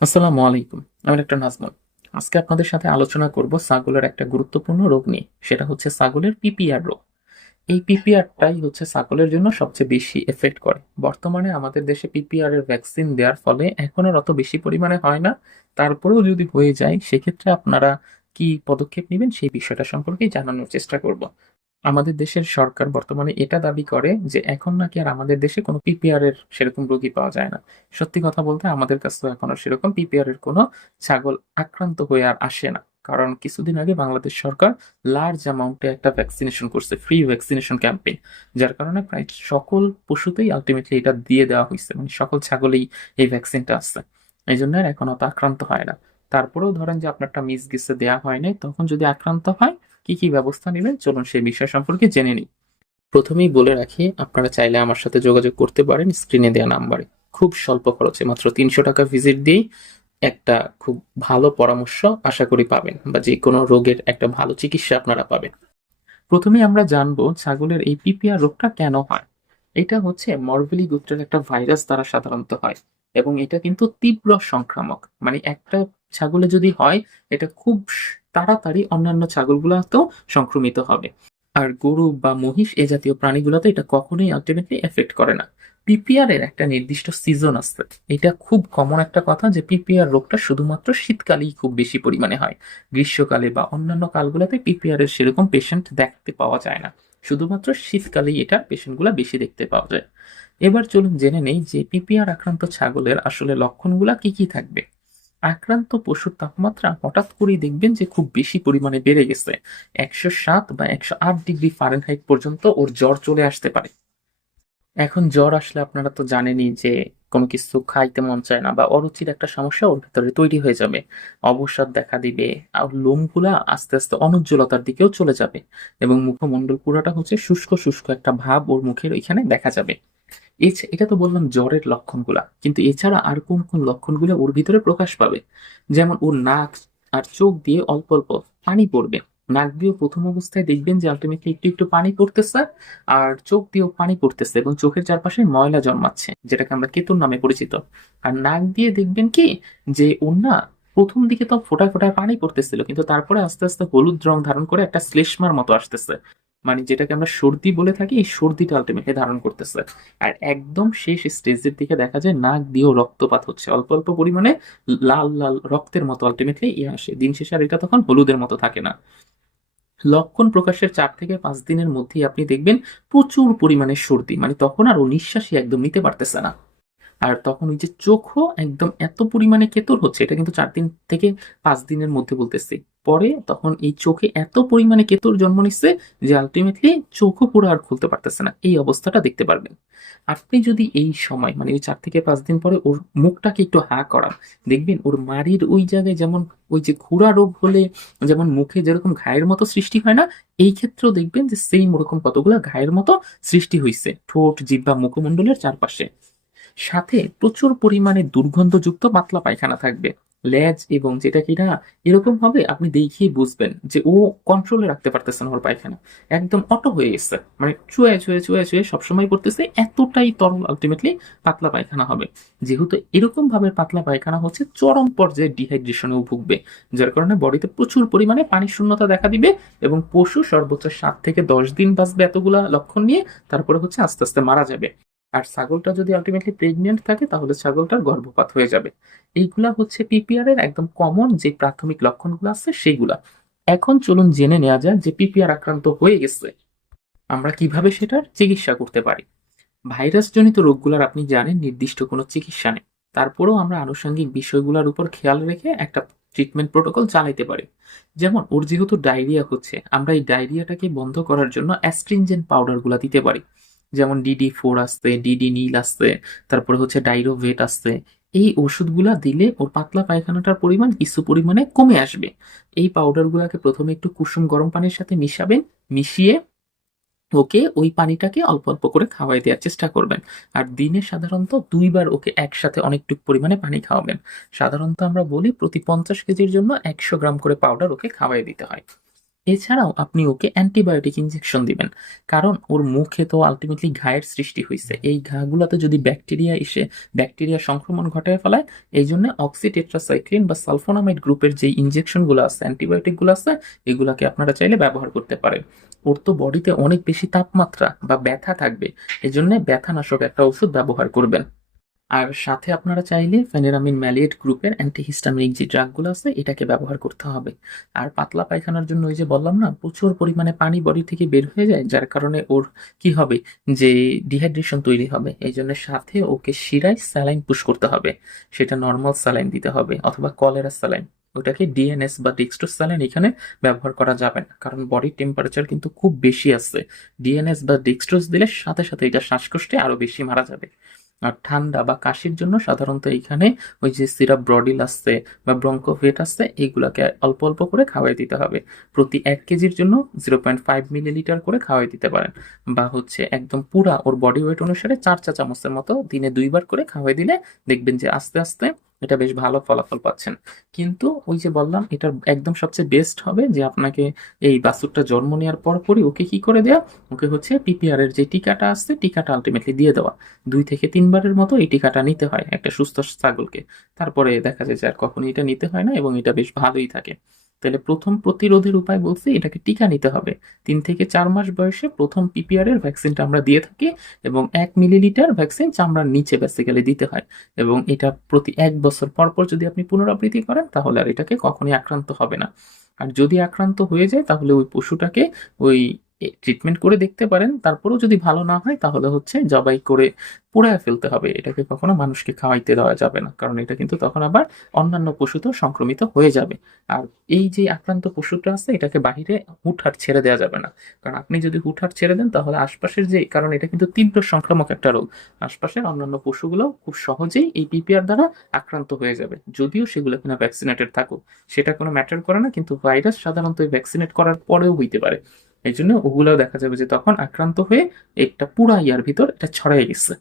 আসসালামু আলাইকুম। আমি একটা নাজমুল। আজকে আপনাদের সাথে আলোচনা করব ছাগলের একটা গুরুত্বপূর্ণ রোগ নিয়ে। সেটা হচ্ছে ছাগলের পিপিআর রোগ। এই পিপিআরটাই হচ্ছে ছাগলের জন্য সবচেয়ে বেশি এফেক্ট করে। বর্তমানে আমাদের দেশে পিপিআর এর ভ্যাকসিন দেওয়ার ফলে এখন আর অত বেশি পরিমাণে হয় না। তারপরেও যদি হয়ে যায়, সেক্ষেত্রে আপনারা কি পদক্ষেপ নেবেন সেই বিষয়টা সম্পর্কেই জানানোর চেষ্টা করব। আমাদের দেশের সরকার বর্তমানে এটা দাবি করে যে এখন নাকি আর আমাদের দেশে কোনো পিপিআর এর সেরকম রোগী পাওয়া যায় না। সত্যি কথা বলতে আমাদের কাছে এখনও সেরকম পিপিআর এর কোনো ছাগল আক্রান্ত হয়ে আর আসে না। কারণ কিছুদিন আগে বাংলাদেশ সরকার লার্জ অ্যামাউন্টে একটা ভ্যাকসিনেশন করছে ফ্রি ভ্যাকসিনেশন ক্যাম্পেইন যার কারণে প্রায় সকল পশুতেই আলটিমেটলি এটা দিয়ে দেওয়া হয়েছে। মানে সকল ছাগলেই এই ভ্যাকসিনটা আসছে। এই জন্য আর এখন অত আক্রান্ত হয় না। তারপরেও ধরেন যে আপনারটা মিস গেছে দেওয়া হয় নাই তখন যদি আক্রান্ত হয় কি কি ব্যবস্থা নেবেন? চলুন সেই বিষয় সম্পর্কে জেনে নিই। প্রথমেই বলে রাখি, আপনারা চাইলে আমার সাথে যোগাযোগ করতে পারেন স্ক্রিনে দেওয়া নাম্বারে। খুব স্বল্প খরচে, মাত্র তিনশো টাকা ভিজিট দিয়েই একটা খুব ভালো পরামর্শ আশা করি পাবেন বা যে কোনো রোগের একটা ভালো চিকিৎসা আপনারা পাবেন। প্রথমেই আমরা জানব ছাগলের এই পিপিআর রোগটা কেন হয়? এটা হচ্ছে মরবেলি গোত্রের একটা ভাইরাস দ্বারা সাধারণত হয় এবং এটা কিন্তু তীব্র সংক্রামক মানে একটা ছাগলে যদি হয়, এটা খুব তাড়াতাড়ি অন্যান্য ছাগলগুলোতেও সংক্রমিত হবে। আর গরু বা মহিষ এ জাতীয় প্রাণীগুলোতে এটা কখনোই আলটিমেটলি এফেক্ট করে না। পিপিআর এর একটা নির্দিষ্ট সিজন আছে। এটা খুব কমন একটা কথা যে পিপিআর রোগটা শুধুমাত্র শীতকালেই খুব বেশি পরিমাণে হয়। গ্রীষ্মকালে বা অন্যান্য কালগুলোতে পিপিআর এর সেরকম পেশেন্ট দেখতে পাওয়া যায় না। শুধুমাত্র শীতকালেই এটা পেশেন্টগুলো বেশি দেখতে পাওয়া যায়। এবার চলুন জেনে নেই যে পিপিআর আক্রান্ত ছাগলের আসলে লক্ষণগুলা কি কি থাকবে। আক্রান্ত পশুর তাপমাত্রা হঠাৎ করেই দেখবেন যে খুব বেশি পরিমাণে বেড়ে গেছে। একশো সাত বা একশো আট ডিগ্রি ফারেনহাইট পর্যন্ত ওর জ্বর চলে আসতে পারে। এখন জ্বর আসলে আপনারা তো জানেনই যে কোনো কিছু খাইতে মন চায় না বা অরুচির একটা সমস্যা ওর ভেতরে তৈরি হয়ে যাবে। অবসাদ দেখা দিবে, আর লোমগুলা আস্তে আস্তে অনুজ্জ্বলতার দিকেও চলে যাবে এবং মুখমণ্ডল পুরাটা হচ্ছে শুষ্ক শুষ্ক একটা ভাব ওর মুখের ওইখানে দেখা যাবে। এটা তো বললাম জ্বরের লক্ষণগুলা। কিন্তু এছাড়া আর কোন কোন লক্ষণগুলো ওর ভিতরে প্রকাশ পাবে? যেমন ওর নাক আর চোখ দিয়ে অল্প অল্প পানি পড়বে। নাক দিয়েও প্রথম অবস্থায় দেখবেন যে আলটিমেটলি একটু একটু পানি পড়তেছে আর চোখ দিয়েও পানি পড়তেছে এবং চোখের চারপাশে ময়লা জন্মাচ্ছে, যেটাকে আমরা কেতুর নামে পরিচিত। আর নাক দিয়ে দেখবেন কি যে ওর না প্রথম দিকে তো ফোটায় ফোটায় পানি পড়তেছিল, কিন্তু তারপরে আস্তে আস্তে হলুদ রং ধারণ করে একটা শ্লেষ্মার মতো আসতেছে। মানে যেটাকে আমরা সর্দি বলে থাকি, এই সর্দিটা আলটিমেটলি ধারণ করতেছে। আর একদম শেষ স্টেজের দিকে দেখা যায় নাক দিয়েও রক্তপাত হচ্ছে। অল্প অল্প পরিমাণে লাল লাল রক্তের মতো আলটিমেটলি ইয়ে আসে। দিন শেষে আর এটা তখন হলুদের মতো থাকে না। লক্ষণ প্রকাশের চার থেকে পাঁচ দিনের মধ্যেই আপনি দেখবেন প্রচুর পরিমাণে সর্দি। মানে তখন আর ও নিঃশ্বাসই একদম নিতে পারতেছে না। আর তখন ওই যে চোখও একদম এত পরিমাণে কেতর হচ্ছে, এটা কিন্তু চার দিন থেকে পাঁচ দিনের মধ্যে বলতেছি। পরে তখন এই চোখে এত পরিমাণে কেতুর জন্ম নিচ্ছে যে আলটিমেটলি চোখও পুরো আর খুলতে পারতেছে না। এই অবস্থাটা দেখতে পারবেন। আপনি যদি এই সময় মানে ওই চার থেকে পাঁচ দিন পরে ওর মুখটাকে একটু হা করান, দেখবেন ওর মাড়ির ওই জায়গায় যেমন ওই যে খুরা রোগ হলে যেমন মুখে যেরকম ঘায়ের মতো সৃষ্টি হয় না, এই ক্ষেত্রেও দেখবেন যে সেই ওরকম কতগুলো ঘায়ের মতো সৃষ্টি হয়েছে ঠোঁট, জিহ্বা, মুখমণ্ডলের চারপাশে। সাথে প্রচুর পরিমাণে দুর্গন্ধযুক্ত পাতলা পায়খানা থাকবে। লেজ এবং যেটা কিনা এরকম হবে আপনি দেখেই বুঝবেন যে ও কন্ট্রোলে রাখতে পারতেছে না ওর পায়খানা। একদম অটো হয়ে গেছে। মানে চুয়ে চুয়ে চুয়ে চুয়ে সবসময় করতেছে, এতটাই তরল আলটিমেটলি পাতলা পায়খানা হবে। যেহেতু এরকম ভাবে পাতলা পায়খানা হচ্ছে, চরম পর্যায়ে ডিহাইড্রেশনেও ভুগবে, যার কারণে বডিতে প্রচুর পরিমাণে পানির শূন্যতা দেখা দিবে এবং পশু সর্বোচ্চ সাত থেকে দশ দিন বাঁচবে এতগুলা লক্ষণ নিয়ে, তারপরে হচ্ছে আস্তে আস্তে মারা যাবে। আর ছাগলটা যদি আলটিমেটলি প্রেগনেন্ট থাকে, তাহলে ছাগলটার গর্ভপাত হয়ে যাবে। এইগুলা হচ্ছে পিপিআর এর একদম কমন যে প্রাথমিক লক্ষণগুলো আছে, সেইগুলা। এখন চলুন জেনে নেওয়া যায় যে পিপিআর আক্রান্ত হয়ে গেছে। আমরা কীভাবে সেটার চিকিৎসা করতে পারি? ভাইরাসজনিত রোগগুলোর আপনি জানেন, নির্দিষ্ট কোনো চিকিৎসা নেই। তারপরেও আমরা আনুষঙ্গিক বিষয়গুলোর উপর খেয়াল রেখে একটা ট্রিটমেন্ট প্রোটোকল চালাইতে পারি। যেমন, ওর যেহেতু ডায়রিয়া হচ্ছে, আমরা এই ডায়রিয়াটাকে বন্ধ করার জন্য অ্যাস্ট্রিনজেন্ট পাউডারগুলো দিতে পারি। যেমন ডিডি ফোর আসছে ডিডি নীল আসছে, তারপরে হচ্ছে ডাইরোভেট আসছে, এই ওষুধগুলা দিলে ওর পাতলা পায়খানাটার পরিমাণ কিছু পরিমাণে কমে আসবে। এই পাউডারগুলোকে প্রথমে একটু কুসুম গরম পানির সাথে মিশাবেন, মিশিয়ে ওকে ওই পানিটাকে অল্প অল্প করে খাওয়াই দেওয়ার চেষ্টা করবেন। আর দিনে সাধারণত দুইবার ওকে একসাথে অনেকটুকু পরিমাণে পানি খাওয়াবেন। সাধারণত আমরা বলি প্রতি পঞ্চাশ কেজির জন্য একশো গ্রাম করে পাউডার ওকে খাওয়াই দিতে হয়। এছাড়াও আপনি ওকে অ্যান্টিবায়োটিক ইনজেকশন দিবেন। কারণ ওর মুখে তো আলটিমেটলি ঘায়ের সৃষ্টি হয়েছে এই ঘাগুলোতে যদি ব্যাকটেরিয়া এসে ব্যাকটেরিয়া সংক্রমণ ঘটায় ফেলায় এই জন্য অক্সিটেট্রাসাইক্লিন বা সালফোনামাইড গ্রুপের যে ইনজেকশনগুলো আছে অ্যান্টিবায়োটিকগুলো আছে, এগুলাকে আপনারা চাইলে ব্যবহার করতে পারেন। ওর তো বডিতে অনেক বেশি তাপমাত্রা বা ব্যথা থাকবে। এই জন্য ব্যথানাশক একটা ওষুধ ব্যবহার করবেন। আর সাথে আপনারা চাইলে ফেনেরামিন ম্যালিয়েট গ্রুপের অ্যান্টিহিস্টামিনিক যে ড্রাগগুলো আছে, এটাকে ব্যবহার করতে হবে। আর পাতলা পায়খানার জন্য ওই যে বললাম না, প্রচুর পরিমাণে পানি বডি থেকে বের হয়ে যায়, যার কারণে ওর কি হবে? যে ডিহাইড্রেশন তৈরি হবে। এই জন্য সাথে ওকে শিরায় স্যালাইন পুশ করতে হবে। সেটা নর্মাল স্যালাইন দিতে হবে, অথবা কলেরা স্যালাইন ওটাকে ডিএনএস বা ডিক্সটোস স্যালাইন এখানে ব্যবহার করা যাবে না, কারণ বডির টেম্পারেচার কিন্তু খুব বেশি আছে। ডিএনএস বা ডিক্সটোস দিলে সাথে সাথে এটা শ্বাসকষ্টে আরও বেশি মারা যাবে। আর ঠান্ডা বা কাশির জন্য সাধারণত এইখানে ওই যে সিরাপ ব্রডিল আসছে বা ব্রঙ্কোভেট আসছে, এইগুলোকে অল্প অল্প করে খাওয়াই দিতে হবে। প্রতি এক কেজির জন্য জিরো পয়েন্ট ফাইভ মিলিলিটার করে খাওয়াই দিতে পারেন। বা হচ্ছে একদম পুরা ওর বডি ওয়েট অনুসারে চার চা চামচের মতো দিনে দুইবার করে খাওয়াই দিলে দেখবেন যে আস্তে আস্তে এটা বেশ ভালো ফলাফল পাচ্ছেন। কিন্তু ওই যে বললাম, এটার একদম সবচেয়ে বেস্ট হবে যে আপনাকে এই বাছুরটা জন্ম নেওয়ার পর পরই ওকে কি করে দেওয়া ওকে হচ্ছে পিপিআর এর যে টিকাটা আসছে, টিকাটা আলটিমেটলি দিয়ে দেওয়া। দুই থেকে তিনবারের মতো এই টিকাটা নিতে হয় একটা সুস্থ ছাগলকে। তারপরে দেখা যায় যে আর কখনো এটা নিতে হয় না এবং এটা বেশ ভালোই থাকে। তাহলে প্রথম প্রতিরোধের উপায় বলছে এটাকে টিকা নিতে হবে। তিন থেকে চার মাস বয়সে প্রথম পিপিআর এর ভ্যাকসিনটা আমরা দিয়ে থাকি এবং এক মিলিলিটার ভ্যাকসিন চামড়ার নিচে বেসিক্যালি দিতে হয় এবং এটা প্রতি এক বছর পর পর যদি আপনি পুনরাবৃত্তি করেন তাহলে আর এটাকে কখনোই আক্রান্ত হবে না। আর যদি আক্রান্ত হয়ে যায় তাহলে ওই পশুটাকে ওই ট্রিটমেন্ট করে দেখতে পারেন, তারপরেও যদি ভালো না হয় তাহলে হচ্ছে জবাই করে পোড়ায় ফেলতে হবে। এটাকে কখনো মানুষকে খাওয়াইতে দেওয়া যাবে না, কারণ এটা কিন্তু তখন আবার অন্যান্য পশুতেও সংক্রমিত হয়ে যাবে। আর এই যে আক্রান্ত পশুটা আছে, এটাকে বাহিরে হুটহাট ছেড়ে দেওয়া যাবে না। কারণ আপনি যদি হুটহাট ছেড়ে দেন, তাহলে আশপাশের যে, কারণ এটা কিন্তু তীব্র সংক্রামক একটা রোগ, আশপাশের অন্যান্য পশুগুলো খুব সহজেই এই পিপিআর দ্বারা আক্রান্ত হয়ে যাবে। যদিও সেগুলো কিনা ভ্যাকসিনেটেড থাকুক, সেটা কোনো ম্যাটার করে না, কিন্তু ভাইরাস সাধারণত ভ্যাকসিনেট করার পরেও হইতে পারে। এই জন্য ওগুলো দেখা যাবে যে তখন আক্রান্ত হয়ে একটা পুরা ইয়ার ভিতর এটা ছড়াই গেছে।